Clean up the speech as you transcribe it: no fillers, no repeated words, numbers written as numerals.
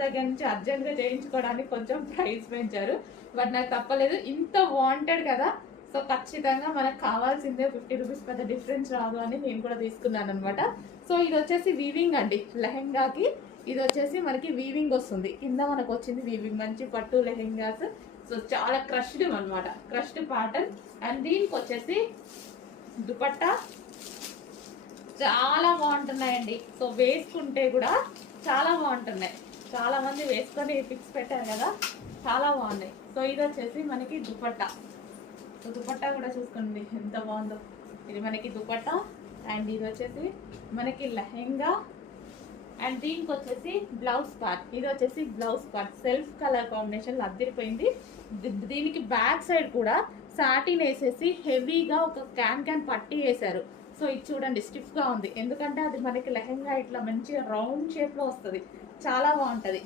దగ్గర నుంచి అర్జెంట్గా చేయించుకోవడానికి కొంచెం ప్రైస్ పెంచారు, బట్ నాకు తప్పలేదు. ఇంత వాంటెడ్ కదా, సో ఖచ్చితంగా మనకు కావాల్సిందే 50 రూపీస్, పెద్ద డిఫరెన్స్ రాదు అని నేను కూడా తీసుకున్నాను అనమాట. సో ఇది వచ్చేసి వీవింగ్ అండి, లెహెంగాకి ఇది వచ్చేసి మనకి వీవింగ్ వస్తుంది. కింద మనకు వచ్చింది వీవింగ్, మంచి పట్టు లెహెంగాస్. సో చాలా క్రష్డ్ అనమాట, క్రష్డ్ ప్యాటర్న్. అండ్ దీనికి వచ్చేసి దుపట్టా చాలా బాగుంటున్నాయండి. సో వేసుకుంటే కూడా చాలా బాగుంటున్నాయి, చాలా మంది వేసుకొని పిక్స్ పెట్టారు కదా, చాలా బాగున్నాయి. సో ఇది వచ్చేసి మనకి దుపట్టా. సో దుపట్టా కూడా చూసుకోండి ఎంత బాగుందో. ఇది మనకి దుపట్టా. అండ్ ఇది వచ్చేసి మనకి లెహెంగా. అండ్ దీనికి వచ్చేసి బ్లౌజ్ పార్ట్. ఇది వచ్చేసి blouse part, self colour combination అద్దరిపోయింది. దీనికి బ్యాక్ సైడ్ కూడా సాటిన్ వేసేసి హెవీగా ఒక క్యాన్ పట్టి వేసారు. సో ఇది చూడండి స్టిఫ్గా ఉంది, ఎందుకంటే అది మనకి లెహెంగా ఇట్లా మంచిగా రౌండ్ షేప్లో వస్తుంది, చాలా బాగుంటుంది.